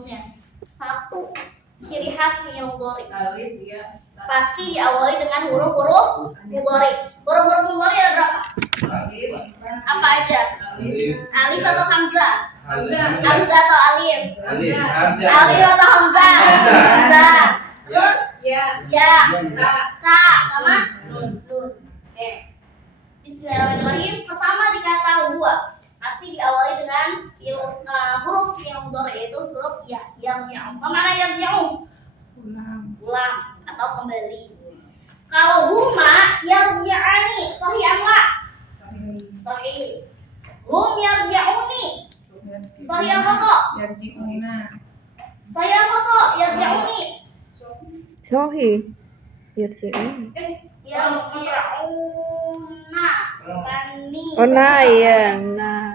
rumusnya. Satu, ciri khas fi'il mudhari. Pasti diawali dengan huruf-huruf mudhari. Huruf-huruf mudhari ada berapa? Apa aja? Alif atau hamzah? Hamzah atau alif? Alif atau hamzah? Hamzah. Terus ya, ta sama nun. Oke. Bismillahirrahmanirrahim. Pertama di kata huwa pasti diawali dengan huruf yang mudhari, yaitu huruf ya, yang apa mana yang ulang atau kembali. Kalau huma yarji'ani, sahih apa? Sahih. Hum yarji'uni, sahih apa kok? Sahih apa kok? Yarji'uni. Sahih. Yarji'uni. Yarji'una, bukan ni. Oh nah iya, nah.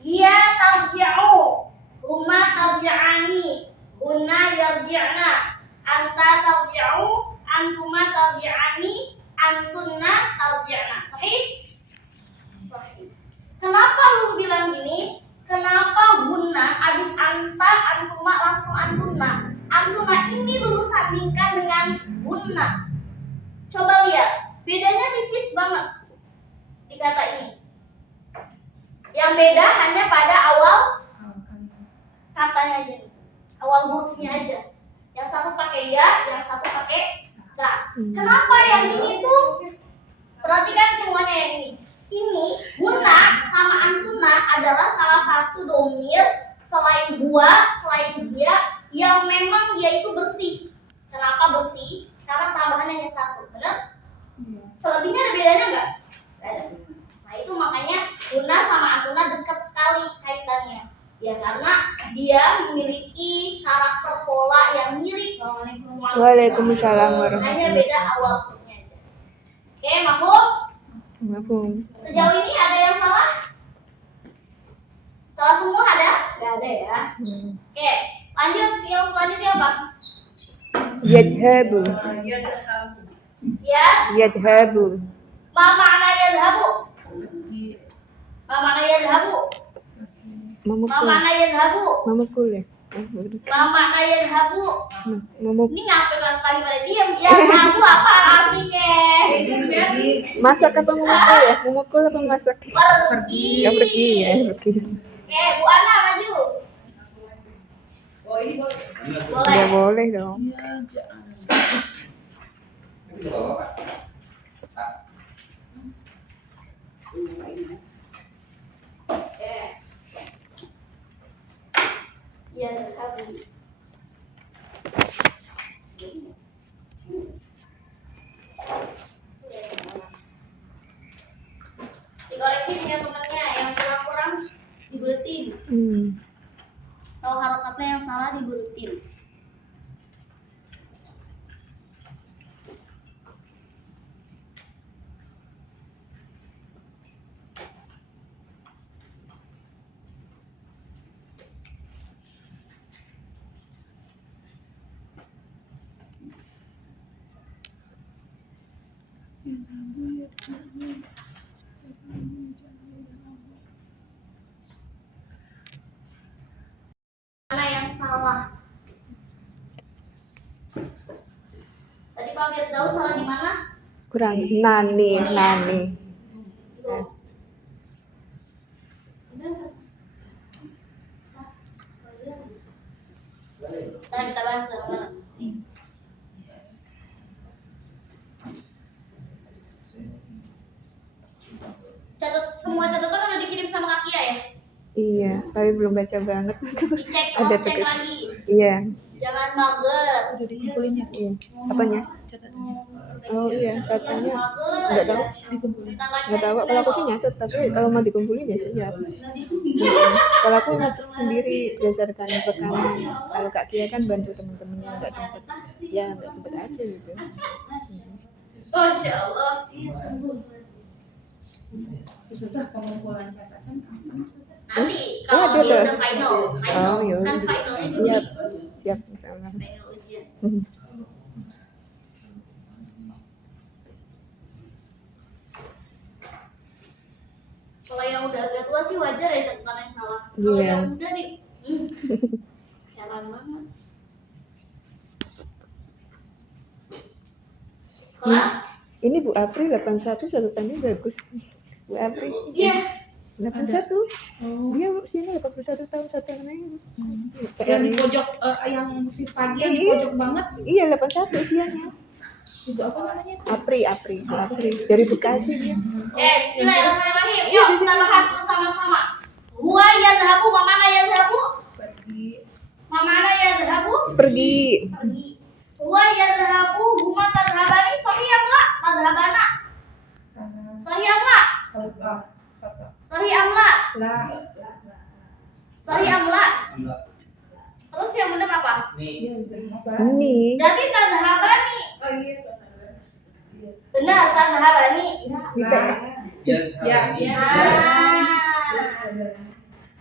Hiya tarji'u, huma tarji'ani, hunna yarji'na, anta tarji'u, antuma tarji'ani, antunna tarji'na. Sahih? Sahih. Kenapa lu bilang gini? Kenapa hunna habis anta, antuma langsung antunna? Antuna ini dulu sandingkan dengan hunna. Coba lihat, bedanya tipis banget di kata ini. Yang beda hanya pada awal katanya aja, awal hurufnya aja. Yang satu pakai ya, yang satu pakai ka. Kenapa yang ini tuh? Perhatikan semuanya yang ini. Ini hunna sama antuna adalah salah satu domir selain huwa, selain dia yang memang dia itu bersih. Kenapa bersih? Karena tambahannya hanya satu, benar? Selebihnya ada bedanya nggak? Ada. Nah itu makanya hunna sama antuna dekat sekali kaitannya. Ya karena dia memiliki karakter pola yang mirip. Waalaikumsalam warahmatullahi Hanya beda awal hurufnya aja. Oke, mafhum? Mafhum. Sejauh ini ada yang salah? Salah semua ada? Gak ada ya. Oke, lanjut fi'il selanjutnya apa? Yadhabu. Ya. Yadhabu. Ma makna yadhabu? Ma makna yadhabu? Ma Memukul. makna yadhabu? Memukul ya. Ma makna yadhabu? Memukul. Ini ngapa kelas tadi pada diam? Yadhabu apa artinya? Masak apa memukul ya? Memukul apa masak? Pergi. Ya pergi ya, pergi. Oke, Bu Ana maju. Boleh. Ya boleh dong. Yadhabu. Dikoreksi punya temannya yang kurang-kurang dibuletin. Kalau harokatnya yang salah dibuletin. Mana yang salah? Tadi Pak Firdaus salah di mana? Kurang nani. Nah, kita bahas bareng-bareng. Semua catatan udah dikirim sama Kak Kia ya? Iya, tapi belum baca banget. Dicek, Ada cek tugas. lagi. Iya. Jangan mager. Udah dikumpulin ya? Iya. Apanya? Catatannya. Oh iya, catatannya nggak tahu. Dikumpulin. Nggak tahu. Kalau aku sih nyatet, tapi kalau mau dikumpulin ya siap. Kalau aku nyatet sendiri berdasarkan rekaman. Kalau Kak Kia kan bantu teman-temannya nggak sempet aja gitu. Masya Allah, iya sungguh. Susah pengumpulan catatan kapan? Nanti kalau ada dia tuh. udah final Oh, iya. kan finalnya Siap misalnya. final ujian. Kalau yang udah agak tua sih wajar ya catatannya salah. Kalau Iya. yang udah nih, Kelas? Ini Bu Apri 81 catatannya bagus. Bu Apri. Iya. 81. Oh. Dia usianya 81 tahun satu anak. Yang di pojok yang si pagi yang di pojok banget Iya 81 usianya. itu apa namanya? Apri. Bu Apri dari Bekasi dia. Bismillahirrahmanirrahim. Yuk kita bahas bersama-sama. Huwa yadhabu, mana yadhabu? Pergi. Mana yadhabu? Pergi. Pergi. Huwa yadhabu, huma tadhabani, sahih am la? Tadhabana. Sana. Sahih am la? Apa? Sahih am la? Lah. Sahih am la? Terus yang benar apa? Iya, apa? Ini Berarti tadhabani. Oh iya. Benar, tadhabani. Ya. Ya.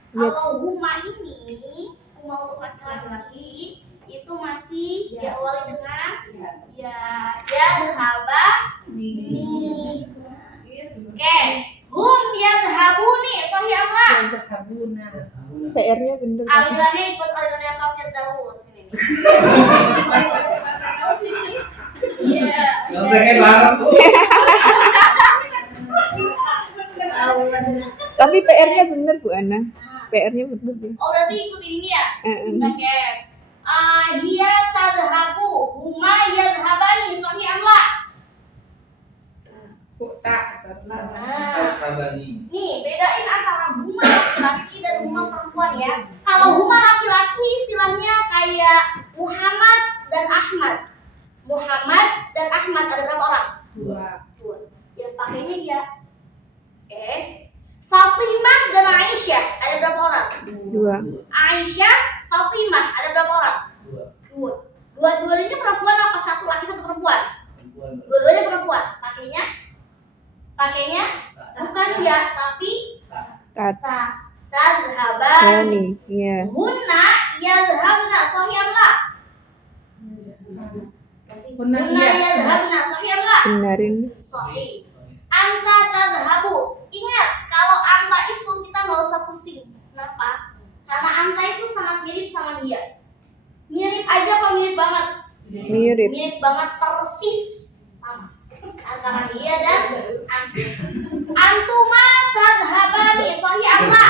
Kalau huma ini, huma untuk laki-laki itu masih diawali dengan ya dhaba ni. Oke, hum yadhabuni, sahih am la? Zahabuna. PR-nya bener. Alirannya ikut alirannya kafir terus ini. Iya. Tapi PR-nya bener Bu Ana. PR-nya bener ya. Oh berarti ikutin ini ya? Oke. Hiya tadhabu, huma yadhabani, sahih am la? Tak. Nih, bedain antara huma laki-laki dan huma perempuan ya. Kalau huma laki-laki istilahnya kayak Muhammad dan Ahmad. Muhammad dan Ahmad ada berapa orang? Dua. Ya pakainya dia. Oke. Fatimah dan Aisyah ada berapa orang? 2. Aisyah, Fatimah ada berapa orang? 2. Dua-duanya perempuan apa satu laki satu perempuan? Dua-duanya perempuan. Pakainya bukan ya, tapi Kata tadhabani. iya. Hunna yadhabna, sahih am la? Hunna yadhabna, sahih am la? Benarin. Sahih. Anta tadhabu. Ingat, kalau anta itu kita nggak usah pusing. Kenapa? Karena anta itu sangat mirip sama dia. Mirip aja apa mirip banget? Mirip. Mirip banget, persis sama antara dia dan antum. Antuma tadhabani, sahih am la?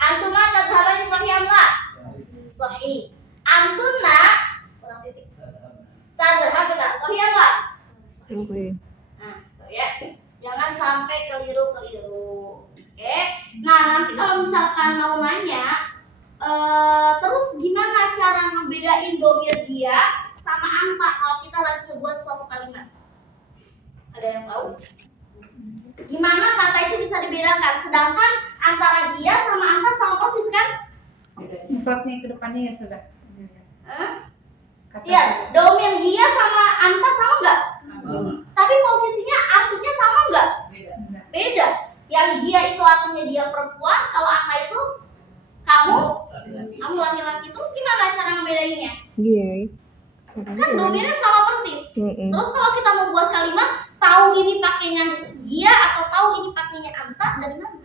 Antuma tadhabani, sahih am la? Sahih. Antunna kurang titik. Tadhabna, sahih am la? Oke. Nah, tuh ya. Jangan sampai keliru-keliru. Oke. Nah, nanti kalau misalkan mau nanya terus gimana cara ngebedain domir dia sama anta kalau kita lagi ngebuat suatu kalimat? Ada yang tahu? Gimana kata itu bisa dibedakan? Sedangkan antara dia sama anta sama persis kan? Sifatnya ke depannya ya sudah. Iya, domir dia sama anta sama nggak? Tapi posisinya artinya sama nggak? Beda. Yang dia itu artinya dia perempuan, kalau anta itu kamu laki-laki. Terus gimana cara ngebedainnya? Iya. Kan domirnya sama persis. Mm-mm. Terus kalau kita mau buat kalimat, tahu ini pakainya dia atau tahu ini pakainya anta, dari mana?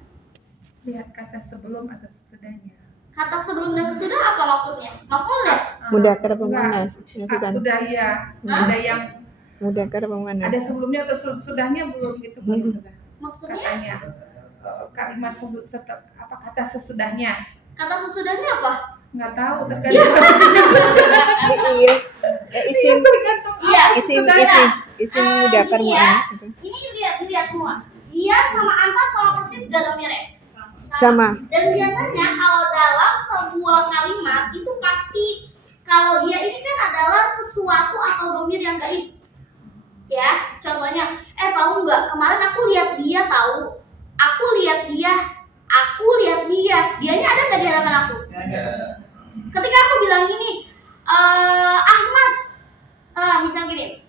Lihat kata sebelum atau sesudahnya. Kata sebelum dan sesudah apa maksudnya? Maf'ul ya? Mudzakkar apa muannats? Kan? Udah ya. Ada yang Mudzakkar apa muannats? ada sebelumnya atau sesudahnya belum gitu baru sudah. Maksudnya Katanya kalimat apa kata sesudahnya? kata sesudahnya apa? Nggak tahu tergantung. Iya. Isim Iya, isim sesudahnya. isim mudzakkar Ini ya, muannats. ini dilihat semua. Dia sama anta sama persis gak domirnya? Sama. Dan biasanya kalau dalam sebuah kalimat itu pasti kalau dia ini kan adalah sesuatu atau domir yang gaib. Ya, contohnya, tahu nggak? Kemarin aku lihat dia tahu. Aku lihat dia. Dianya ada nggak di hadapan aku? Ketika aku bilang gini, Ahmad, misal gini,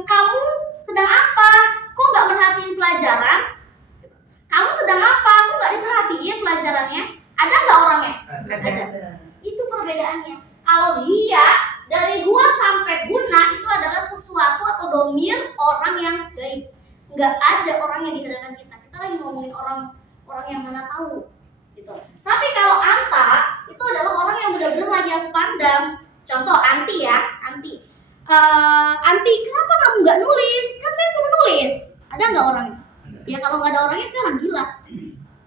kamu sedang apa? Kok nggak merhatiin pelajaran? Kamu sedang apa? Kok nggak diperhatiin pelajarannya? Ada nggak orangnya? Ada. Itu perbedaannya. Kalau dia dari gua sampai guna itu adalah sesuatu atau domir orang yang gaib. Nggak ada orangnya di hadapan kita. Kita lagi ngomongin orang yang mana tahu. Gitu. Tapi kalau anta itu adalah orang yang benar-benar lagi aku pandang. Contoh anti ya, anti. Anti, kenapa kamu kamu nggak nulis? Kan saya suruh nulis. Ada nggak orangnya? Ya kalau nggak ada orangnya saya orang gila.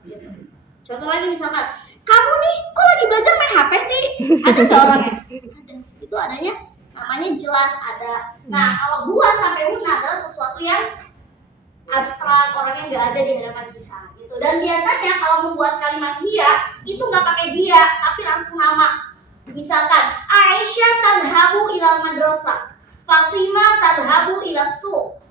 Gitu. Contoh lagi misalkan, kamu nih kok lagi belajar main HP sih? Ada nggak orangnya? Ada. Itu adanya namanya jelas ada. Nah kalau huwa sampai huna adalah sesuatu yang abstrak, orangnya nggak ada di hadapan kita. Gitu. Dan biasanya kalau membuat kalimat dia itu nggak pakai dia, tapi langsung nama. Misalkan Aisyah tadhabu ila madrasah, Fatimah tadhabu ila suq.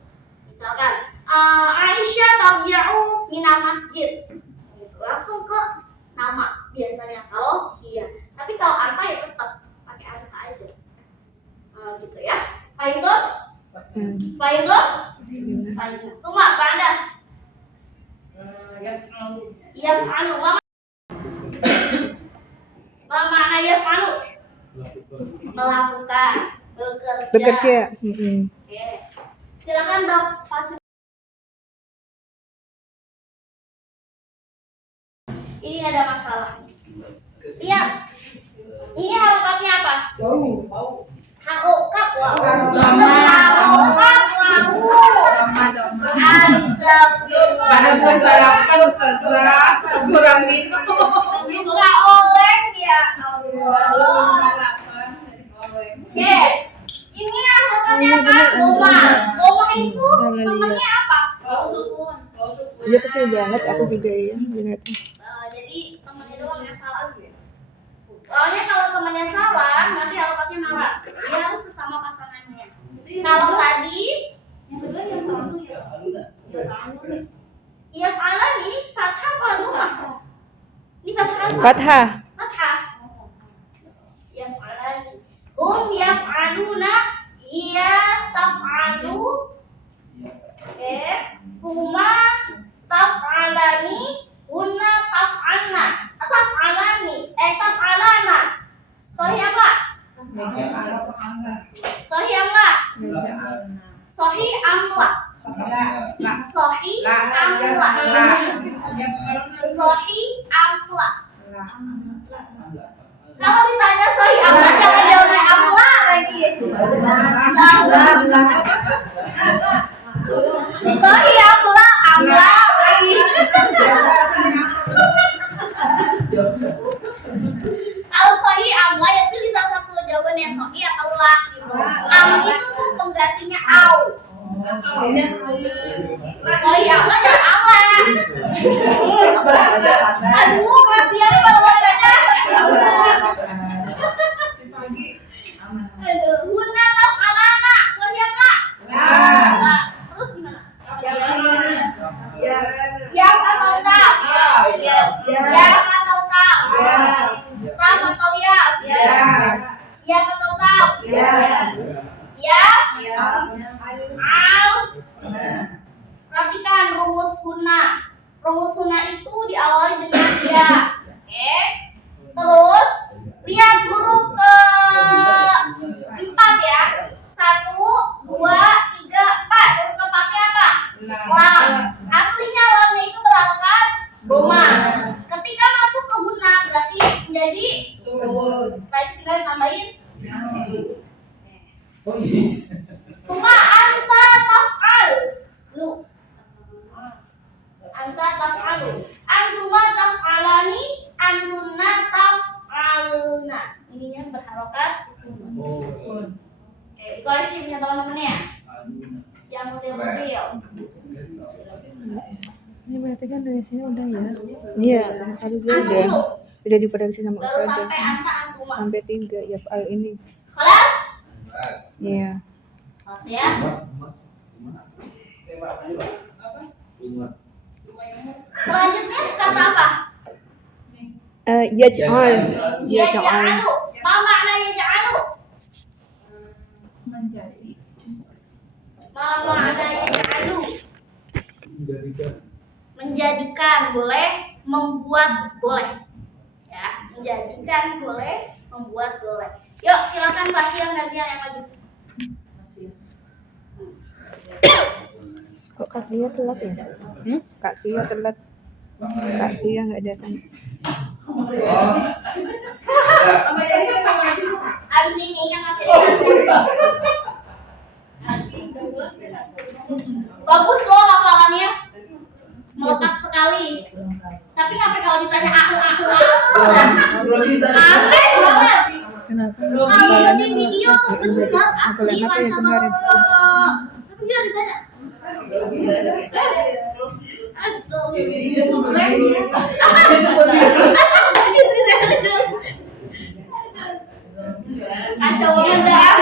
Misalkan Aisyah tabya'u minal masjid. Gitu. Langsung ke nama biasanya kalau dia. Tapi kalau anta ya tetap pakai anta aja. Gitu ya. Fahim tuh? Fahim tuh? Fahim. Tuma ba'da. Yaf'alu. Ma makna yaf'alu? Melakukan, bekerja. Oke. Silakan Dok, fasil. Ini ada masalah. Lihat. Ini harokatnya apa? Harokat wau. Harokat wau. Astagfirullah. Pada bulan sarapan Ustazah, kurang minum. Suka oleng ya Allah. Oke. Ini harokatnya apa? Doma. Doma itu temennya apa? Sukun. Iya kesel banget aku juga ya lihat. Jadi temennya doang yang salah. Soalnya kalau temennya salah, nanti harokatnya marah. Dia harus sesama pasangannya. Kalau tadi yang kedua yang pertama ya. Iya, ala ini fathah apa lumah? Ini fathah apa? Fathah. Fathah. Yaf'alani. Hum yaf'aluna, hiya taf'alu. Huma taf'alani, hunna taf'alna. Taf'alani, taf'alana. Sahih apa? Sahih apa? Sahih amla. Sahih amla. Sahih amla. Kalau ditanya sahih amla jangan jawabnya amla lagi. Sahih amla, amla lagi. Kalau sahih amla ya pilih salah satu jawaban yang sahih atau la gitu. Am itu tuh penggantinya au. Sahih amla jangan amla. Aduh, kasihan kalau boleh aja. Aduh, hunna taf'alana, sahih amla. Terus gimana? Yang atau taf? Yang atau taf? Taf atau ya? Yang atau taf? Ya? Al? Perhatikan rumus hunna. Rumus hunna itu diawali dengan ya. Oke? Terus lihat huruf ke 4 ya. 1, 2, 3, 4. Huruf keempatnya apa? Lam. Aslinya lamnya itu berharokat doma. Ketika masuk ke hunna berarti menjadi sukun. Setelah itu tinggal tambahin. Tuma anta taf'al. Lu. Anta taf'alu. Antuma taf'alani. Antunna taf'alna. Ininya berharokat sukun. Oke, dikoreksi punya teman-temannya. Yang mutil-mutil. Ini berarti kan dari sini udah ya? Iya, tadi dia udah diprediksi sama Baru Ustazah. sampai anta antuma. Sampai 3 ya al ini. Kelas? Iya. Kelas ya. Selanjutnya kata apa? Yaj'al. Yaj'alu. Ma makna yaj'alu? Ma makna yaj'alu? Menjadikan boleh, membuat boleh. Ya, menjadikan boleh, membuat boleh. Yuk, silakan Fasil gantian yang maju. Kok Kak Tia telat ya? Kak Tia telat. Kak Tia nggak datang. Abis ini kan masih ada. Aneh banget. Kenapa? Kalau di video tuh bener asli apa yang macam kemarin? tapi dia ditanya. Kacau banget dah.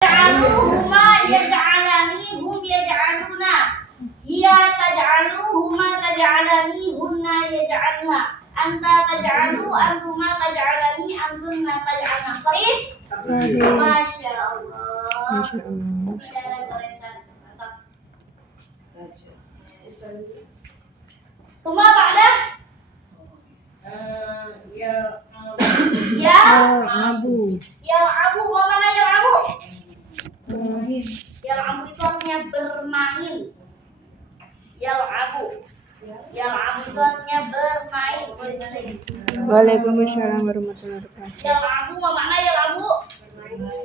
Yaj'aluhuma yaj'alani hum yaj'aluna. Hiya taj'aluhuma taj'alani hunna yaj'alna. Anta taj'alu antuma taj'alani antunna taj'alna. Sahih? Sahih. Masya Allah. Masya Allah. Tidak ada goresan. Mantap. Tuma ba'da? Ya. Abu. Yal'abu, apa mana yal'abu? Yal'abu itu artinya bermain. Yal'abu. Yal'abu itu artinya bermain. Waalaikumsalam warahmatullahi wabarakatuh. Yal'abu, apa mana yal'abu?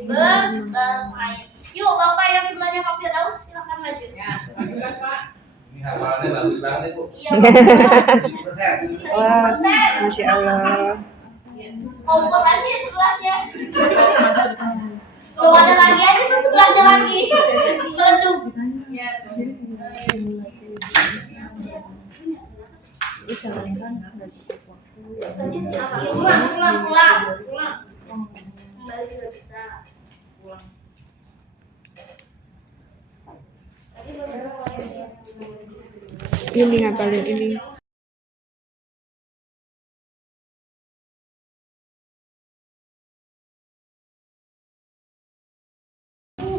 Bermain. Yuk, Bapak yang sebelahnya Pak Firdaus, silakan maju. Ini hafalannya bagus banget Bu. Iya, Bapak. 1000%. Wah, Masya Allah. Kompor aja ya sebelahnya. Belum ada lagi aja tuh sebelahnya lagi. Meleduk. Pulang. Kembali juga bisa. Ini ngapalin ini.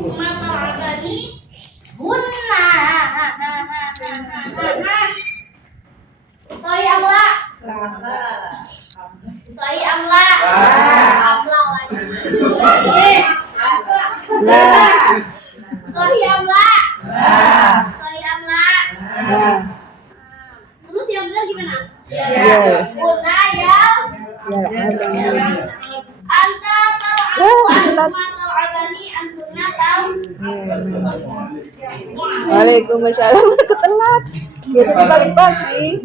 Mata abadi hunna. Sorry amla. Sorry amla. Amla lagi. Lah. Sorry amla. Sorry amla. Lah. Terus yang benar gimana? Ya. Hunna ya. Ya. Anta tahu Wah, antuma tahu abadi antuna tahu. Waalaikumsalam. Ketelat. Biasanya pagi-pagi.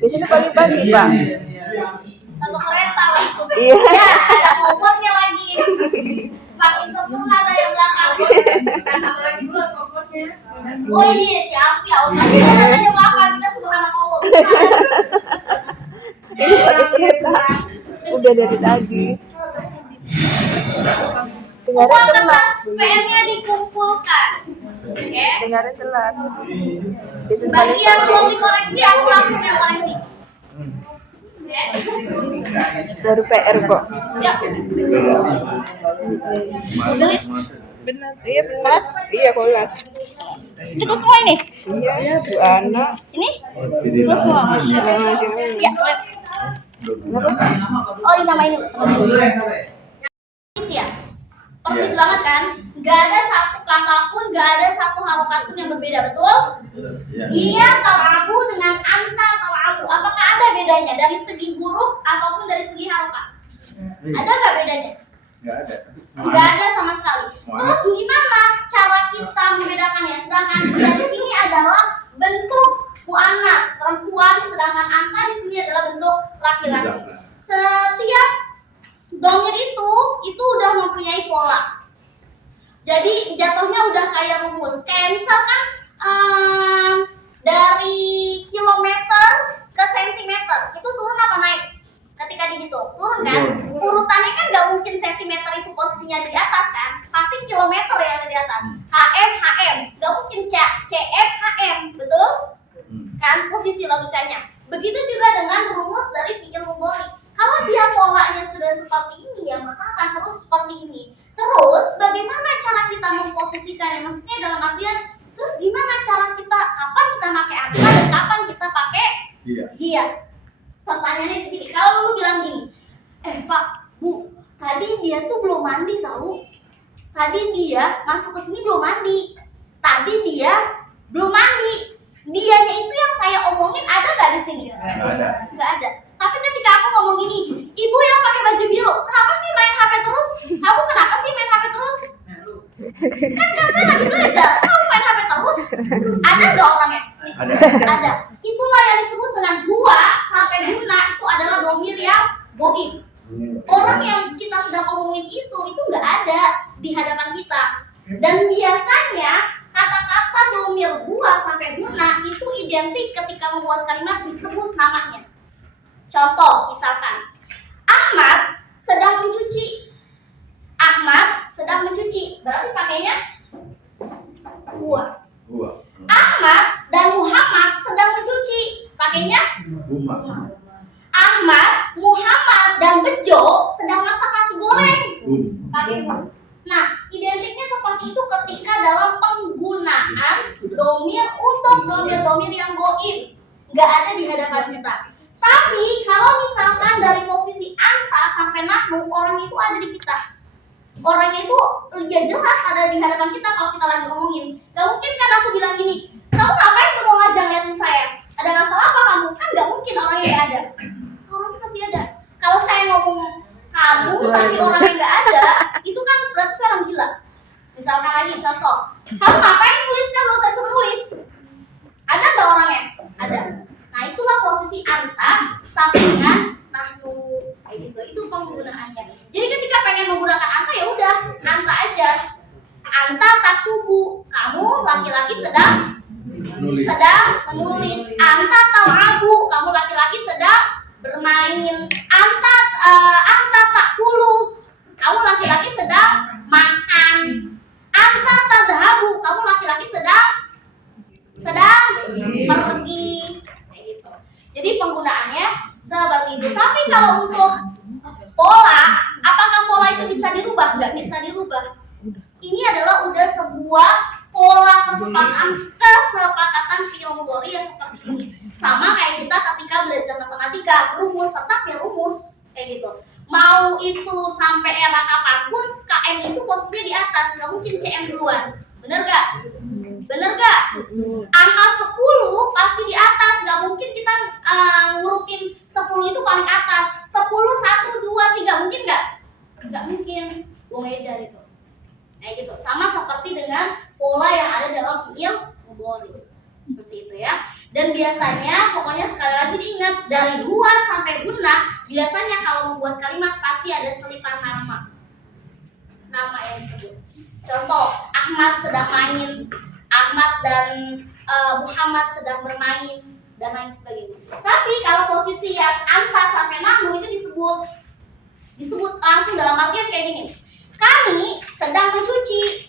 Biasanya pagi-pagi, Pak. Satu kereta waktu. Iya. Ya, ada kompornya lagi. Makin sempurna ada yang belakang. Oh iya, si Alfi, awas aja dia nanya belakang kita subhanallah. Ini pakai kereta. Udah dari tadi. Semua Dengarnya kertas telat. PR-nya dikumpulkan. Oke. Dengarnya telat. Biasanya Bagi yang pagi-pagi. belum dikoreksi, aku langsung yang koreksi. Oke. Baru PR kok. Ya. Udah, Benar. Iya, kelas. Iya, kelas. cukup semua ini? Iya, Bu anak. Ini? Cukup semua. Ya, boleh. Oh, ini nama ini. Persis ya? Persis banget kan? Gak ada satu kata pun, gak ada satu harokat pun yang berbeda, betul? Dia tal'abu dengan anta tal'abu. Apakah ada bedanya dari segi huruf ataupun dari segi harokat? Ada gak bedanya? Gak ada sama sekali. Terus gimana cara kita membedakannya? Sedangkan dia di sini adalah bentuk mu'anats perempuan, sedangkan anta di sini adalah bentuk laki-laki. Setiap domir itu udah mempunyai pola. Jadi jatuhnya udah kayak rumus. Kayak misalkan dari kilometer ke sentimeter itu turun apa naik? Ketika dihitung turun kan? Urutannya kan nggak mungkin sentimeter itu posisinya ada di atas kan? Pasti kilometer yang ada di atas. HM, nggak mungkin CM, HM, betul? Kan posisi logikanya. Begitu juga dengan rumus dari fi'il mudhari. Kalau dia polanya sudah seperti ini ya maka akan terus seperti ini. Terus bagaimana cara kita memposisikannya? Maksudnya dalam artian terus gimana cara kita kapan kita pakai anta dan kapan kita pakai dia? Pertanyaannya di sini. Kalau lu bilang gini, Pak, Bu, tadi dia tuh belum mandi tahu. Tadi dia masuk ke sini belum mandi. Tadi dia belum mandi. Dianya itu yang saya omongin ada nggak di sini? Nggak ada. Tapi ketika aku ngomong gini, ibu yang pakai baju biru, kenapa sih main HP terus? Kamu kenapa sih main HP terus? Kan saya lagi belajar, kamu main HP terus? Ada nggak orangnya? Ada. Itulah yang disebut dengan huwa sampai guna itu adalah domir yang goib. Orang yang kita sedang omongin itu nggak ada di hadapan kita. Dan biasanya kata-kata domir huwa sampai guna itu identik ketika membuat kalimat disebut namanya. Contoh, misalkan Ahmad sedang mencuci. Ahmad sedang mencuci, berarti pakainya huwa. Ahmad dan Muhammad sedang mencuci, pakainya Rumah. Ahmad, Muhammad dan Bejo sedang masak nasi goreng, pakai hum. Nah, identiknya seperti itu ketika dalam penggunaan domir untuk domir-domir yang goib, nggak ada di hadapan kita. Tapi kalau misalkan dari posisi anta sampai nahnu, orang itu ada di kita. Orangnya itu ya jelas ada di hadapan kita kalau kita lagi ngomongin. Gak mungkin kan aku bilang gini, kamu ngapain kamu ngajak liatin saya? Ada masalah apa kamu? Kan gak mungkin orangnya gak ada. Orangnya pasti ada. Kalau saya ngomong kamu tapi orangnya gak ada, itu kan berarti saya orang gila. Misalkan lagi contoh, kamu ngapain nulis kan kalau saya suruh nulis? Ada gak orangnya? Ada. Nah itulah posisi anta sampai dengan nahnu, kayak gitu. Itu penggunaannya. Jadi ketika pengen menggunakan anta ya udah anta aja. Anta taktubu, kamu laki-laki sedang menulis. Anta tal'abu, kamu laki-laki sedang bermain. Anta takulu, kamu laki-laki sedang makan. Anta tadhabu, kamu laki-laki sedang pergi. Kayak gitu. Jadi penggunaannya seperti itu. Tapi kalau untuk pola, apakah pola itu bisa dirubah? Nggak bisa dirubah. Ini adalah udah sebuah pola kesepakatan fi'il mudhari ya seperti ini. Sama kayak kita ketika belajar matematika, rumus tetap ya rumus kayak gitu. Mau itu sampai era kapanpun, KM itu posisinya di atas, nggak mungkin CM duluan. Bener gak? Angka 10 pasti di atas, nggak mungkin kita ngurutin 10 itu paling atas. 10, 1, 2, 3, mungkin nggak? Nggak mungkin. Beda itu. Kayak gitu. Sama seperti dengan pola yang ada dalam fi'il mudhari. Seperti itu ya. Dan biasanya, pokoknya sekali lagi diingat, dari huwa sampai guna, biasanya kalau membuat kalimat pasti ada selipan nama yang disebut. Contoh, Ahmad sedang main, Ahmad dan Muhammad sedang bermain, dan lain sebagainya. Tapi kalau posisi yang anta sampai nahnu itu disebut langsung dalam artian kayak gini. Kami sedang mencuci,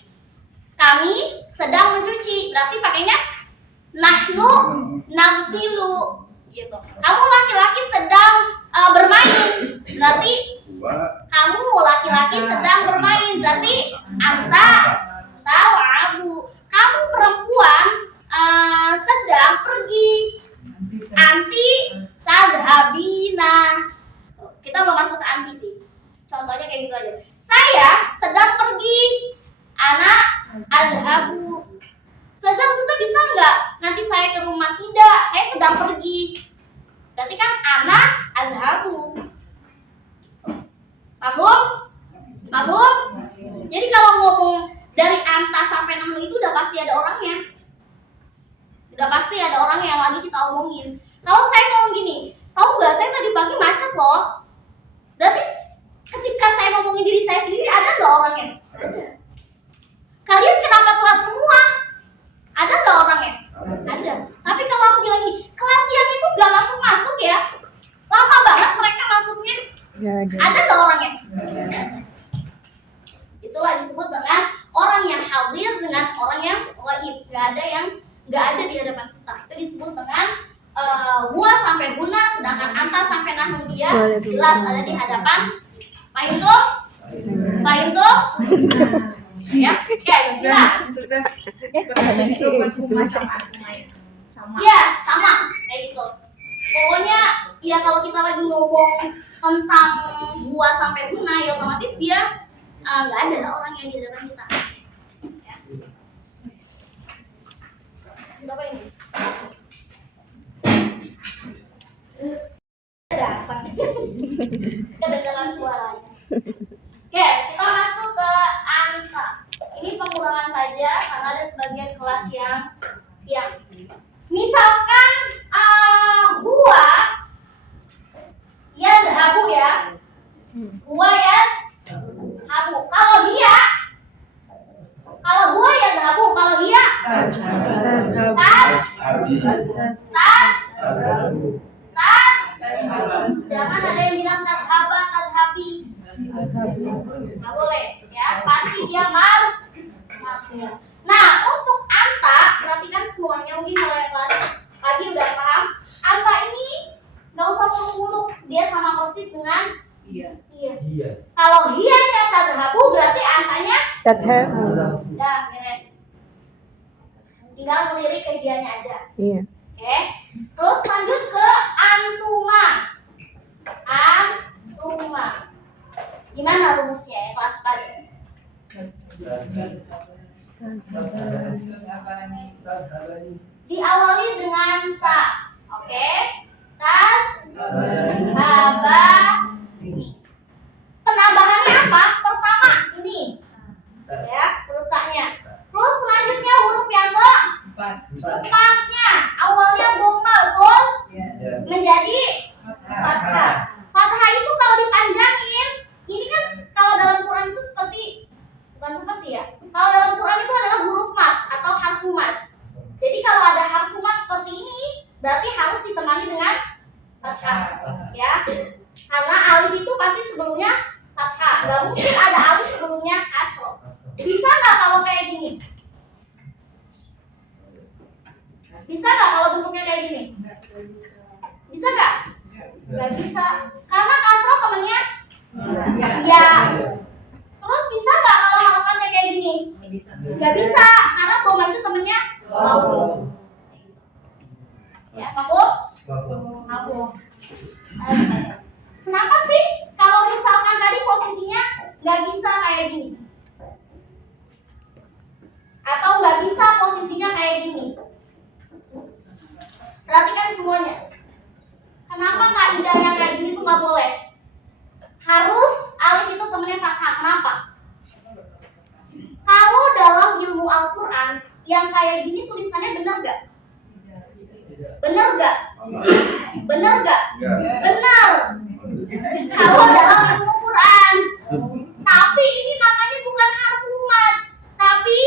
berarti pakainya nahnu nagsilu gitu. Kamu laki-laki sedang bermain, berarti kamu laki-laki sedang bermain, berarti anta tal'abu. Kamu perempuan sedang pergi, anti tadhabina. Kita belum masuk ke anti sih. Contohnya kayak gitu aja. Saya sedang pergi, anak adhabu. Susah bisa nggak? Nanti saya ke rumah, tidak. Saya sedang pergi. Berarti kan anak adhabu. Mafhum? Jadi kalau ngomong dari anta sampai nahnu itu udah pasti ada orangnya. Udah pasti ada orang yang lagi kita omongin. Kalau saya ngomong gini, tahu nggak saya tadi pagi macet loh. Berarti ketika saya ngomongin diri saya sendiri, ada nggak orangnya? Ada. Kalian kenapa telat semua? Ada nggak orangnya? Ada. Tapi kalau aku bilang gini, kelas siang itu nggak masuk ya? Lama banget mereka masuknya. Ada nggak orangnya? Itulah disebut dengan orang yang hadir dengan orang yang ghaib. Nggak ada di hadapan kita. Itu disebut dengan huwa sampai guna, sedangkan anta sampai nahnu dia jelas ada di hadapan. Paham tuh? Ya, bismillah. Ya, sama kayak gitu. Pokoknya ya kalau kita lagi ngomong tentang huwa sampai guna, ya otomatis dia nggak ada orang yang di hadapan kita. Ya. Berapa ini? Kedengaran suaranya. Oke, kita masuk ke angka. Ini pengulangan saja karena ada sebagian kelas yang siang. Misalkan huwa yadhabu ya. Jangan ada yang bilang tadhaba, tadhabi. Nggak boleh, ya. Pasti dia marfu. Nah, untuk anta, perhatikan semuanya. Mungkin kalau yang kelas pagi udah paham. Anta ini nggak usah muluk-muluk, dia sama persis dengan iya. Kalau hiyanya tadhabu berarti antanya Tadhabu. ya beres. Tinggal melirik ke hiyanya aja. Iya. Oke. Terus lanjut ke antuma. Antuma. Gimana rumusnya ya kelas pagi? Diawali dengan ta. Oke. Tadhabani. Penambahannya apa? Pertama ini. Ya, rucaknya. Terus selanjutnya huruf yang keempatnya. Awalnya dhamma, betul? Menjadi fathah. Fathah itu kalau dipanjangin, ini kan kalau dalam Quran itu bukan seperti ya. Kalau dalam Quran itu adalah huruf mat atau harfu mat. Jadi kalau ada harfu mat seperti ini, berarti harus ditemani dengan fathah, ya. Karena alif itu pasti sebelumnya fathah. Gak mungkin ada alif sebelumnya kasroh. Bisa nggak kalau kayak gini? Bisa nggak kalau bentuknya kayak gini? Bisa nggak? Nggak bisa. Karena kasroh temennya ya. Terus bisa nggak kalau harokannya kayak gini? Nggak bisa. Karena dhamma itu temennya waw. Ya, mafhum. Kenapa sih kalau misalkan tadi posisinya nggak bisa kayak gini? Atau nggak bisa posisinya kayak gini? Perhatikan semuanya. Kenapa kaidah yang kayak gini tuh nggak boleh? Harus alif itu temennya fathah. Kenapa? Kalau dalam ilmu Al-Quran yang kayak gini tulisannya benar nggak? Benar nggak? Benar nggak? Benar. Kalau dalam ilmu Quran. Tapi ini namanya bukan harfu mad, tapi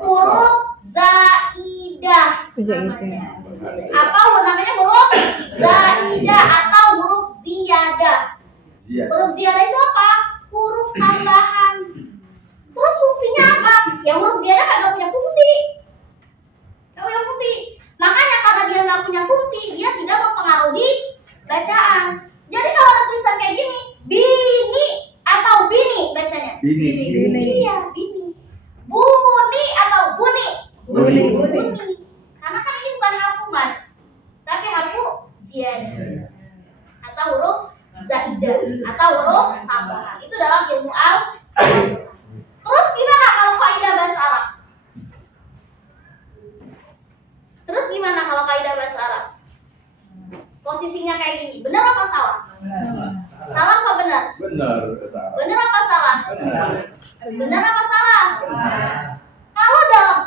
huruf zaidah. Apa namanya huruf zaidah atau huruf ziyadah? Huruf ziyadah itu apa? Huruf tambahan. Terus fungsinya apa? Ya huruf ziyadah kagak punya fungsi. Nggak punya fungsi. Makanya karena dia nggak punya fungsi, dia tidak mempengaruhi bacaan. Jadi kalau ada tulisan kayak gini, bini atau bini bacanya. Bini. Iya, bini. Buni atau buni. Buni. Karena kan ini bukan harfu mad, tapi harfu ziyadah atau huruf zaidah atau huruf tambahan. Itu dalam ilmu al. Terus gimana kalau kaidah bahasa Arab? Terus gimana kalau kaidah bahasa Arab? Posisinya kayak gini, benar apa salah? Salah apa benar? Benar apa salah? Benar apa salah? Kalau dalam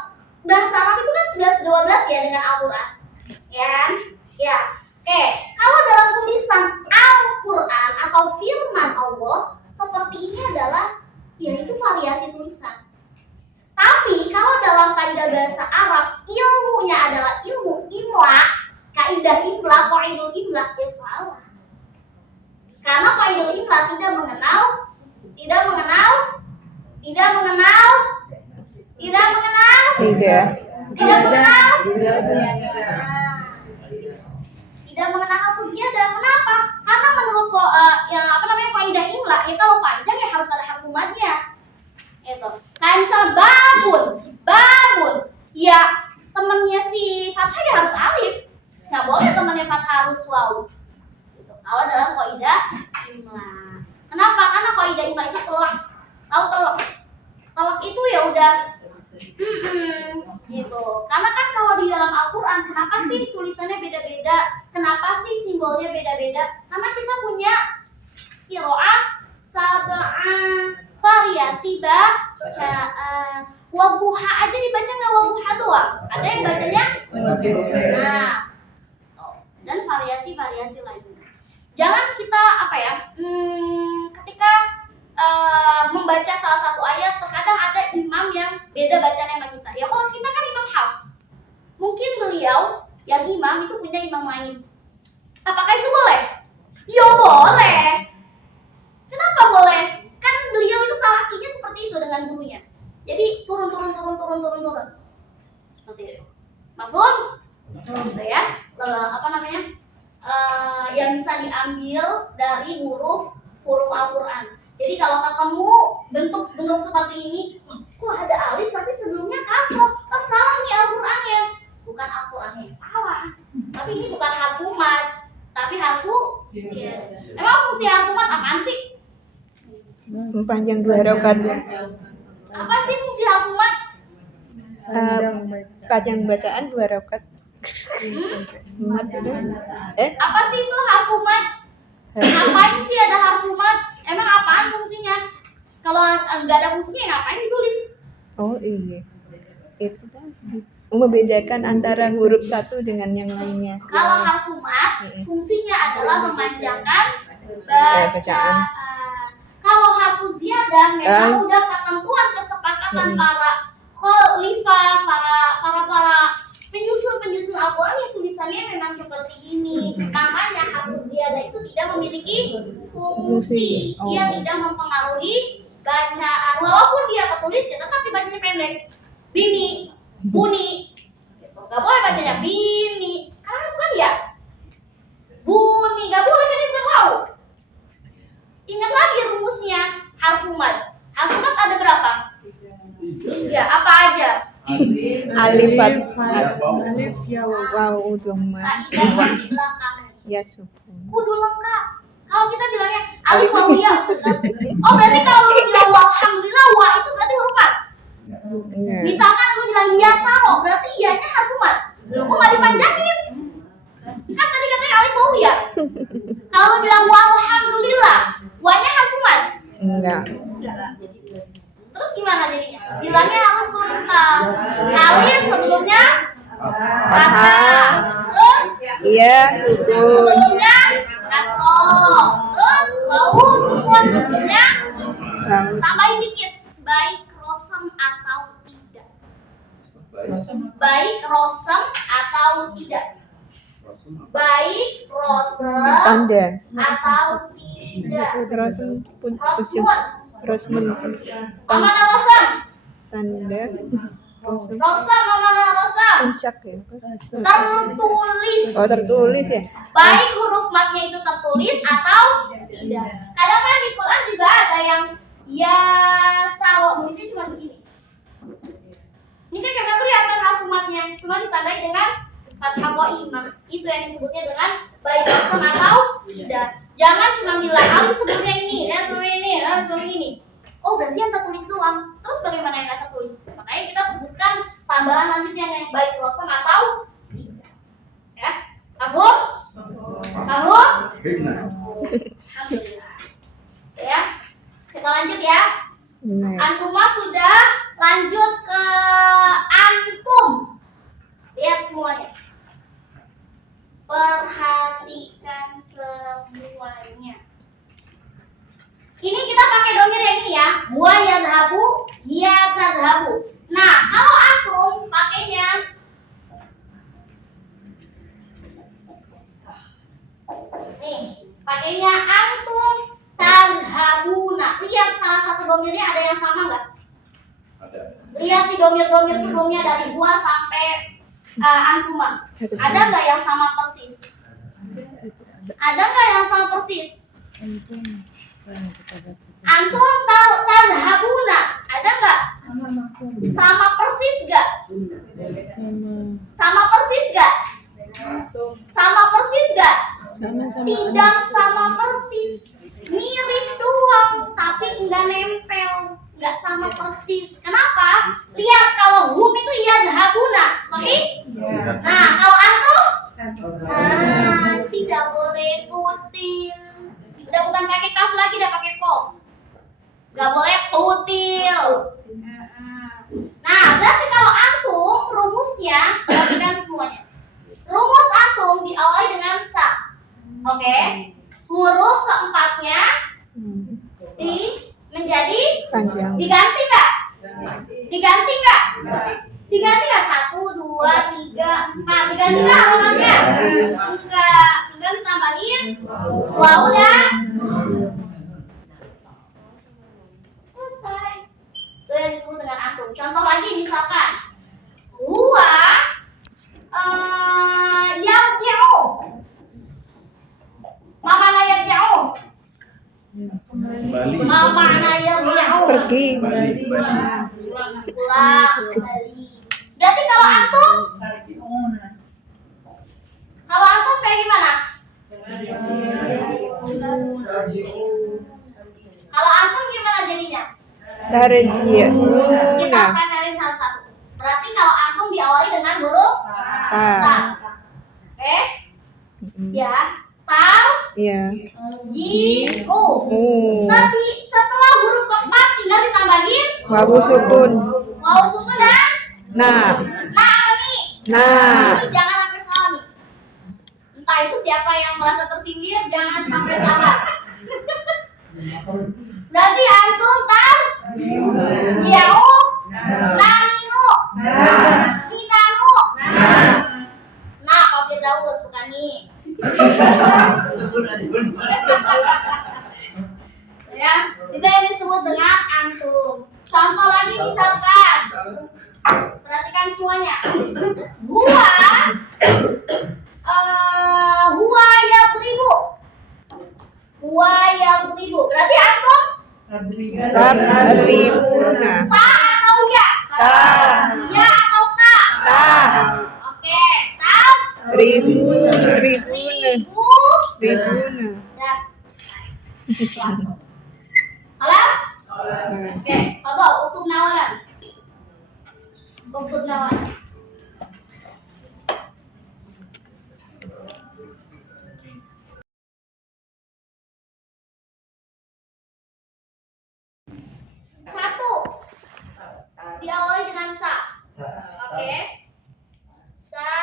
bahasa Arab itu kan 11-12 ya dengan Al-Quran, ya kan? Ya. Oke, kalau dalam tulisan Al-Quran atau firman Allah seperti ini adalah yaitu variasi tulisan. Tapi kalau dalam kaidah bahasa Arab ilmunya adalah ilmu imla, kaidah imla, qaidul imla, ya salah. Karena qaidul imla tidak mengenal tidak mengenal huruf ziyadah. Kenapa? Karena menurut kaidah imla, ya kalau panjang ya harus ada harfu madnya. Itu. Kayak misal babun. Ya temennya si fathah ya harus alif. Nggak boleh temennya fathah harus waw. Gitu. Kalau dalam kaidah imla. Kenapa? Karena kaidah imla itu telak. Tahu telak? Telak itu ya udah gitu. Karena kan kalau di dalam Al-Quran, kenapa sih tulisannya beda-beda? Kenapa sih simbolnya beda-beda? Karena kita punya qiraah sab'ah, variasi bacaan. Wabuha aja dibaca nggak wabuha doang? Ada yang bacanya nah, dan variasi-variasi lainnya. Jangan kita ketika membaca salah satu ayat, terkadang ada imam yang beda bacanya sama kita. Ya kalau kita kan imam hafs, mungkin beliau huruf Al-Quran. Jadi kalau ketemu bentuk-bentuk seperti ini, kok ada alif tapi sebelumnya kasroh, oh salah nih Al-Qurannya. Bukan Al-Quran yang salah, tapi ini bukan harfu mad, tapi harfu ziyadah. Emang fungsi harfu mad apaan sih? Panjang 2 rakaat. Apa sih fungsi harfu mad? Panjang bacaan 2 rakaat. Mat itu. Apa sih itu harfu mad? Ngapain sih ada harfu mad? Emang apaan fungsinya? Kalau nggak ada fungsinya ya ngapain ditulis? Oh iya. Itu tadi. Membedakan antara huruf satu dengan yang lainnya. Kalau harfu mad fungsinya adalah memanjangkan bacaan. bacaan. Kalau harfu ziyadah memang udah ketentuan kesepakatan para khalifah, para penyusun Al-Quran yang tulisannya memang seperti ini. Makanya harfu ziyadah itu tidak memiliki fungsi. Dia tidak mempengaruhi bacaan. Walaupun dia ketulis ya tetap dibacanya pendek. Bini, buni. Gitu. Gak boleh bacanya bini. Karena bukan ya. Buni, gak boleh kan itu tahu. Ingat lagi rumusnya harfu mad. Harfu mad ada berapa? 3. Apa aja? Alif, alif, ya, waw, dhamma, Kaidah masih belakang. ya sukun. Kudu lengkap. Kalau kita bilangnya alif waw ya, oh berarti kalau lu bilang walhamdulillah wa itu berarti huruf mad. Iya. Misalkan lu bilang ya saro, berarti iyanya harfu mad. Lu kok nggak dipanjangin? Kan tadi katanya alif waw ya. Kalau lu bilang walhamdulillah, wa-nya harfu mad. Enggak. Terus gimana jadinya? Bilangnya harus lengkap. Alif sebelumnya fathah. Terus Iya, sukun. sebelumnya kasroh. Terus wawu sukun sebelumnya. Tambahin dikit. Baik rosem atau tidak. Baik rosem atau tidak. Baik rosem Tanda. atau tidak. Rasul pun Rosmun. Rosmun. Mana rosem? Tanda. Rasul. Rosem mana rosem? Puncak ya. Tertulis. Oh, tertulis ya. Baik huruf matnya itu tertulis atau tidak. Kadang kan di Quran juga ada yang ya sawo nulisnya cuma begini. Ini kan kagak kelihatan harfu matnya, cuma ditandai dengan fathah qaimah. Itu yang disebutnya dengan baik rosem atau tidak. Jangan cuma bilang alif sebelumnya ini, dan sebelumnya ini, dan sebelumnya ini. Oh berarti yang tertulis doang. Terus bagaimana yang nggak tertulis? Makanya kita sebutkan tambahan lanjutnya yang baik rosem atau tidak. Ya, Abu? Alhamdulillah. Ya, kita lanjut ya. Nah, Antuma sudah lanjut ke antum. Lihat semuanya. Perhatikan semuanya. Ini kita pakai domir yang ini ya. Huwa yadhabu, hiya tadhabu. Nah, kalau antum pakainya nih, pakainya antum tadhabuna. Lihat salah satu domirnya ada yang sama nggak? Ada. Lihat di domir-domir sebelumnya dari huwa sampai antuma. Ada nggak yang sama persis? Ada nggak yang sama persis? Antum tadhabuna. Ada nggak? Sama persis nggak? Sama persis nggak? Sama persis nggak? Tidak sama persis. Mirip doang, tapi nggak nempel, nggak sama persis. Kenapa? Lihat kalau hum itu yadhabuna, sorry. Nah, kalau antum, tidak boleh kutil. Udah bukan pakai kaf lagi, udah pakai kof. Nggak boleh kutil. Nah, berarti kalau antum rumusnya, perhatikan semuanya. Rumus antum diawali dengan ta. Oke. Huruf keempatnya menjadi panjang. diganti nggak? Diganti nggak? Diganti nggak? 1, 2, 3, 4. Diganti nggak halamannya? Enggak. Tinggal ditambahin waw dan selesai. Itu yang disebut dengan antum. Contoh lagi misalkan huwa yarji'u. Mana yarji'u? Bali. Ma makna yarji'u? Pergi. Bali. Pulang kembali. Berarti kalau antum kayak gimana? Kalau antum gimana jadinya? Kita Tarji'una. pelajarin satu-satu. Berarti kalau antum diawali dengan huruf Ta. ta. Oke? Ya. Tar, Iya. ji, hu. Oh. Setelah huruf keempat tinggal ditambahin Wawu sukun. wawu sukun dan Nah. apa nih? Nah. Ini jangan sampai salah nih. Entah itu siapa yang merasa tersindir, jangan sampai salah. Berarti antum tar, jiau, naninu, minanu. Nah, Pak Firdaus bukan nih. Ya, itu yang disebut dengan antum. Contoh lagi misalkan, perhatikan semuanya. Huwa yadribu. Huwa yadribu. Berarti antum Tadribuna. ta atau ya? Ta. Ya atau ta? Ta. Oke, ta. Ribuna. Ribu. Ribuna. Ya. Kelas? Oke, contoh untuk nawaran. Untuk nawaran. Satu diawali dengan ta. Oke. Ta.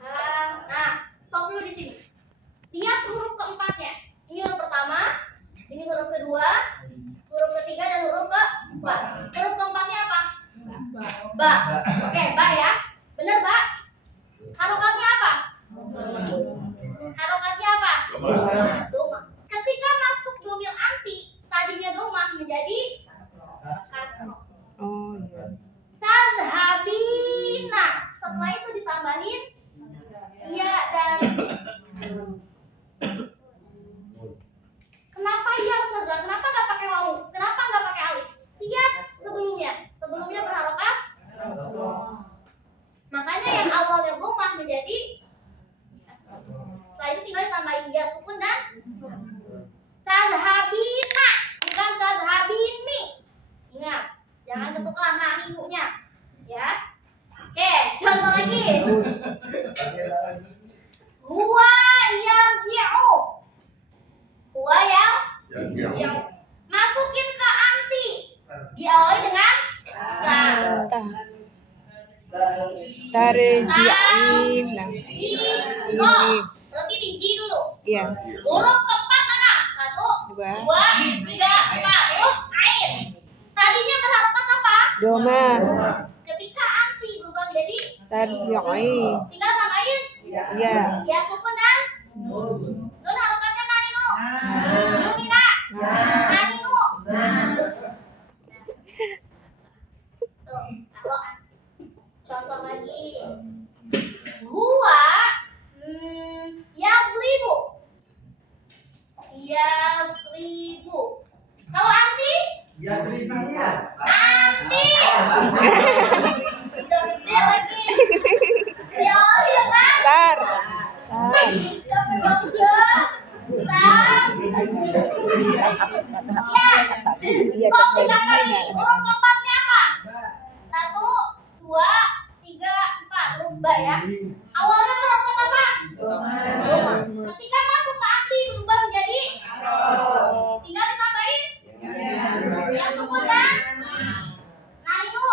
Ha. Nah, stop dulu di sini. Lihat huruf keempatnya. Ini huruf pertama, ini huruf kedua, huruf ketiga dan huruf keempat. Huruf keempatnya apa? Ba. Oke, ba ya. Benar, ba? Harokatnya apa? Harokatnya apa? Doma. Ketika masuk domir anti, tadinya doma menjadi kasroh. Oh iya. Tadhabina. Setelah itu ditambahin ya dan kenapa ya Ustazah? Kenapa nggak pakai wawu? Kenapa nggak pakai alif? Lihat sebelumnya berharokat. Makanya yang awalnya dhammah menjadi setelah itu tinggal ditambahin ya sukun dan tadhabina, bukan tadhabini. Ingat, jangan ketukar nanihunya, ya. Oke, contoh lagi. Huwa yarji'u. Huwa yarji'u. Masukin ke anti. Diawali dengan ta. Ta. Tarji'ina. Ji. Berarti di ji dulu. Iya. Huruf keempat mana? 1, 2, 3, 4. Huruf ain. Tadinya berharokat apa? Doma. Ketika anti berubah menjadi Tarji'i. tinggal tambahin Iya. ya sukun dan nun harokatnya naninu. Nunina. Naninu. Tuh, kalau contoh lagi. Huwa yadribu. Yadribu. Kalau anti? Anti. Tidak gede lagi. Diawali dengan Tar. Tar. Iya, Stop tak 3 kali. bagian. Huruf keempatnya apa? 1, 2, 3, 4. Huruf ba ya. Awalnya berharokat apa? Doma. Ketika masuk ke anti berubah menjadi tinggal ditambahin ya sukun dan naninu.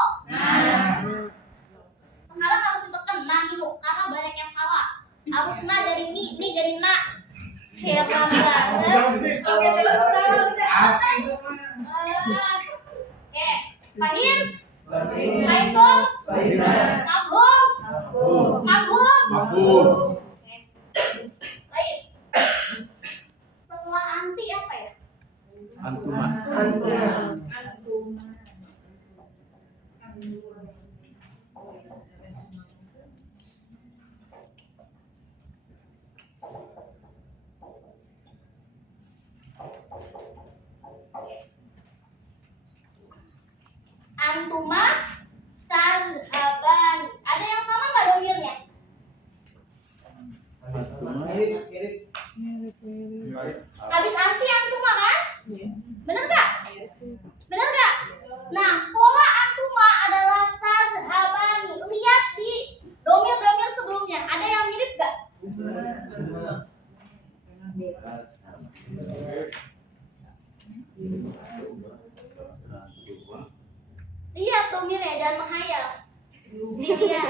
Sekarang harus ditekan naninu karena banyak yang salah. Harus na jadi ni jadi na. Heran banget. Oke, Fahim? Fahim tuh? Mafhum? Mafhum? Oke. Baik. Setelah anti apa ya? Antumah. Lihat domirnya, jangan menghayal. Iya.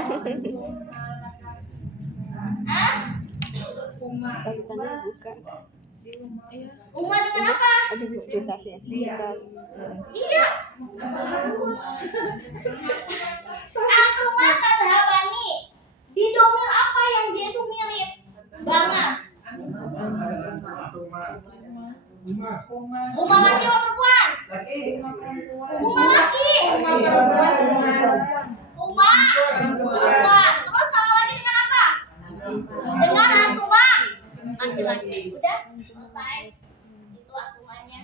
Hah? Kaitannya bukan. Uma dengan apa? Ada lintas ya. Lintas. Iya. Antuma tadhabani. Di domir apa yang dia itu mirip banget? Uma laki apa perempuan? Uma laki. Uma perempuan. Terus sama lagi dengan apa? Dengan antuma laki-laki. Udah selesai. Itu antumanya.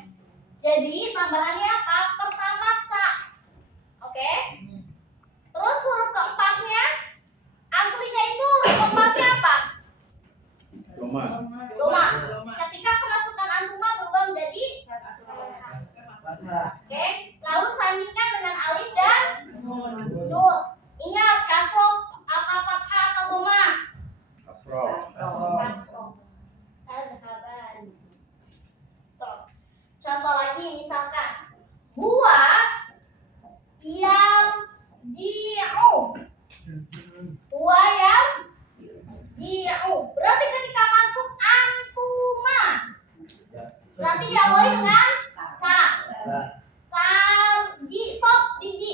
Jadi tambahannya apa? Pertama tak. Oke? Terus huruf keempatnya aslinya itu huruf keempatnya apa? Doma. Doma. Ketika kemasukan antuma berubah menjadi oke. Lalu sandingkan dengan alif dan nun. Ingat kasroh apa fathah atau doma? Kasroh. Tadhaban. Contoh lagi misalkan huwa yang ji'u. Huwa yang ji'u. Berarti ketika masuk antuma berarti diawali dengan ka. Ji, stop di ji.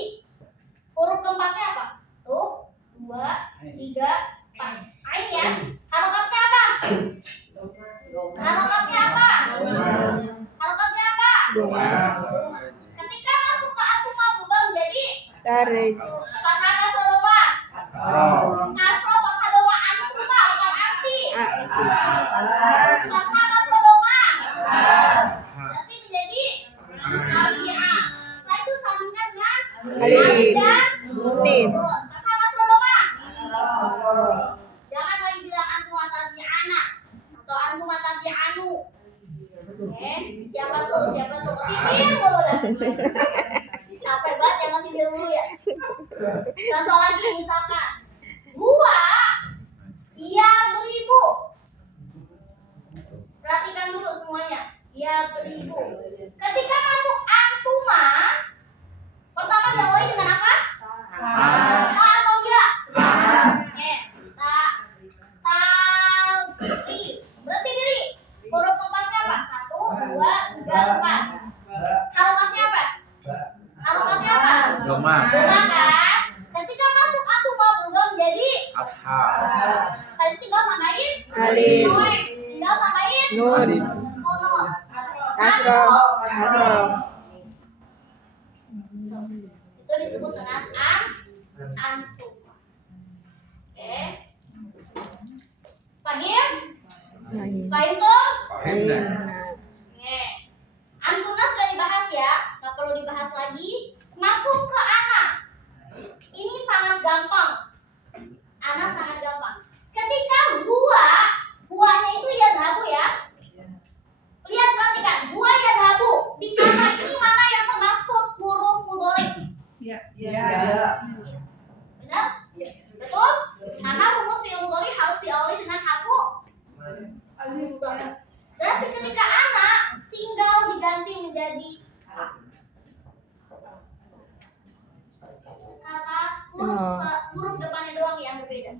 Huruf keempatnya apa? Tuh, 2, 3, 4. Ain ya. Harokatnya apa? Harokatnya apa? Harokatnya apa? Doma. Ketika masuk ke antuma berubah menjadi Tarik. fathah kasroh doma. Kasroh fathah doma antuma bukan arti. Fathah kasroh doma. Berarti menjadi albi'a. Setelah itu sambungkan dengan Alif. alif dan Nun. nun. Fathah kasroh doma. Jangan lagi bilang antuma tarji'ana atau antuma tarji'anu. Oke, siapa tuh? Sindir mulu dah. Capek banget ya masih sindir mulu ya. Contoh lagi misalkan gua ia beribu. Perhatikan dulu semuanya. Ia beribu. Ketika masuk antuma, pertama diawali dengan apa? Ta atau ya? Oke, ta. Tabi. Berarti diri. Huruf keempatnya apa? 1, 2, 3, 4. Harokatnya apa? Harokatnya apa? Doma. Doma kan? Ketika masuk antuma berubah menjadi Abha. saya tinggal tambahin Alif. noe. Tinggal tambahin Nun. kono. Kasroh. Kasroh. Itu disebut dengan antum. Oke. Paham? Alif. Paham tuh? Alif. Oke. Antuna sudah dibahas ya, nggak perlu dibahas lagi. Masuk ke ana. Ini sangat gampang. Ana sangat gampang. Ketika huanya itu yadhabu ya. Lihat perhatikan, huwa yadhabu. Di kata ini mana yang termasuk huruf mudhari? Benar? Betul? Karena rumus fi'il mudhari harus diawali dengan harfu mudhari. Berarti ketika anak tinggal diganti menjadi kata huruf depannya doang yang berbeda.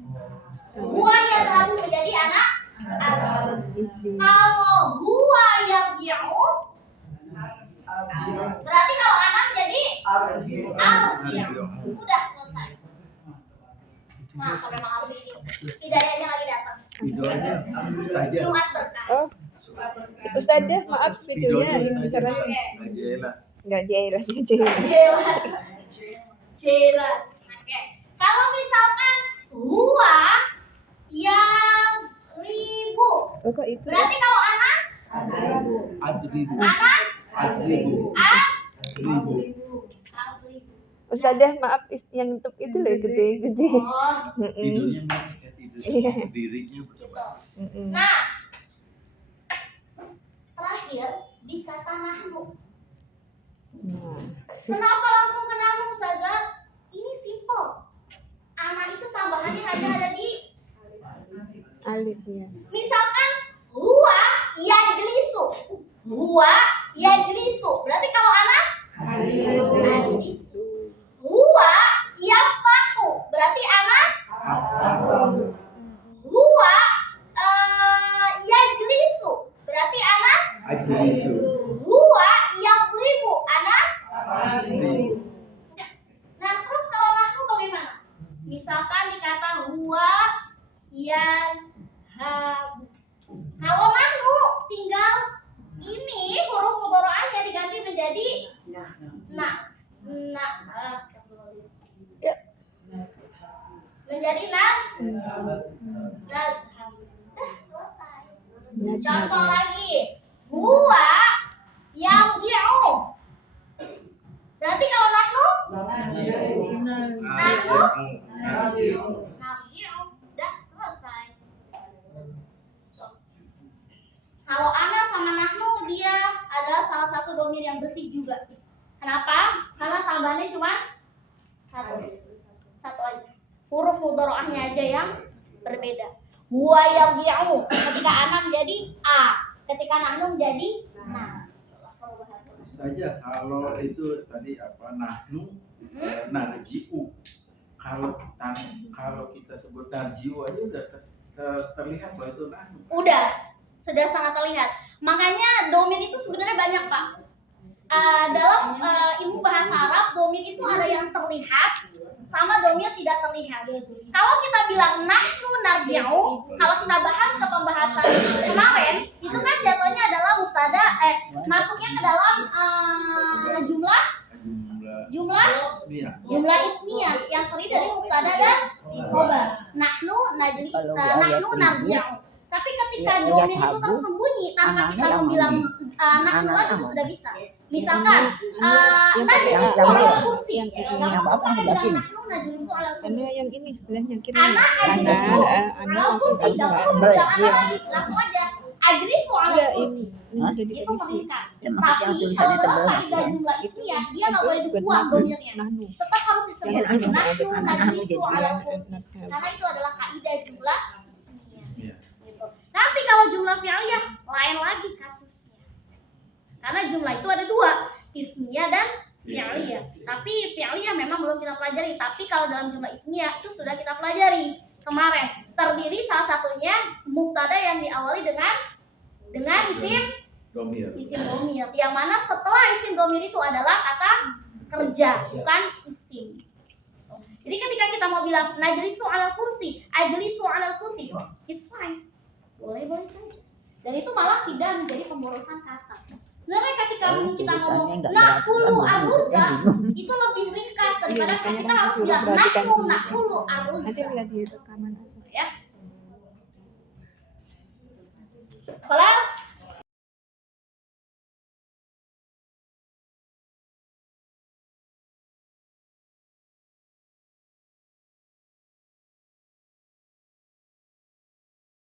Huwa yadhabu menjadi anak adhabu. Kalau huwa yarji'u berarti kalau anak menjadi arji'u. Udah selesai. Nah, kalau memang arti ini hidayahnya lagi datang. Videonya saja. Jumat berkah. Oh, Ustazah, maaf videonya link besar lagi. Oke. Jelas. Enggak jelas, jelas. Jelas. Jelas. Oke. Kalau misalkan huwa yang ribu. Oh, kok itu? Berarti kalau anak Adribu. anak Adribu. ribu. Ustazah, maaf yang YouTube itu loh gede-gede. Oh, Tidurnya mana ya tidur? Iya. Dirinya gitu. Mm-mm. Nah, terakhir di kata nahnu. Nah, Kenapa langsung ke nahnu, Ustazah? Ini simple. Anak itu tambahannya hanya ada di alif ya. misalkan huwa yajlisu. Huwa yajlisu. Berarti kalau anak ajlisu. Huwa yaftahu. Berarti anak huwa yajlisu. Berarti anak huwa yadribu. Anak. Nah, terus kalau nahnu bagaimana? Misalkan dikata huwa yadhabu. Kalau nahnu tinggal ini huruf mudhari'ahnya diganti menjadi menjadi nadhabu. Dah selesai. Contoh lagi. Huwa yarji'u. Berarti kalau nahnu narji'u. Dah selesai. Kalau ana sama nahnu dia adalah salah satu dhamir yang bersih juga. Kenapa? Karena tambahannya cuma satu aja. Huruf mudhari'ahnya aja yang berbeda. Huwa yarji'u. Ketika ana menjadi a, ketika nahnu menjadi na. Saja kalau itu tadi apa nahnu narji'u. Kalau kita sebut narji'u aja udah terlihat bahwa itu nahnu. Sudah sangat terlihat. Makanya dhamir itu sebenarnya banyak, Pak. Dalam ilmu bahasa Arab, dhamir itu ada yang terlihat sama dhamir tidak terlihat. Kalau kita bilang nahnu narji'u, kalau kita bahas ke pembahasan kemarin, itu kan jatuhnya adalah mubtada, masuknya ke dalam jumlah ismiyah yang terdiri dari mubtada dan khobar. Nahnu narji'u. Tapi ketika dhamir itu tersembunyi tanpa kita bilang nahnu lagi itu sudah bisa. Misalkan najlisu 'alal kursi. Enggak apa-apa kita bilang nahnu najlisu 'alal kursi. Ana yang ini sebelahnya kiri. Ana ajlisu 'alal kursi. Enggak perlu bilang ana lagi, langsung aja ajlisu 'alal kursi. Itu meringkas. Tapi kalau dalam kaidah jumlah ismiyah dia enggak boleh dibuang dhamirnya. Tetap harus disebut nahnu najlisu 'alal kursi. Karena itu adalah kaidah jumlah ismiyah. Nanti kalau jumlah fi'liyah lain lagi kasusnya. Karena jumlah itu ada dua, ismiyah dan fi'liyah. Tapi fi'liyah memang belum kita pelajari. Tapi kalau dalam jumlah ismiyah itu sudah kita pelajari kemarin. Terdiri salah satunya mubtada yang diawali dengan isim dhamir. Yang mana setelah isim dhamir itu adalah kata kerja, bukan isim. Jadi ketika kita mau bilang najlisu 'alal kursi, ajlisu 'alal kursi, it's fine. Boleh saja. Dan itu malah tidak menjadi pemborosan kata. Sebenarnya ketika kita ngomong nakulu aruzza itu lebih ringkas daripada kita harus bilang nakulu aruzza. Nanti lihat di rekaman Ya. Kalau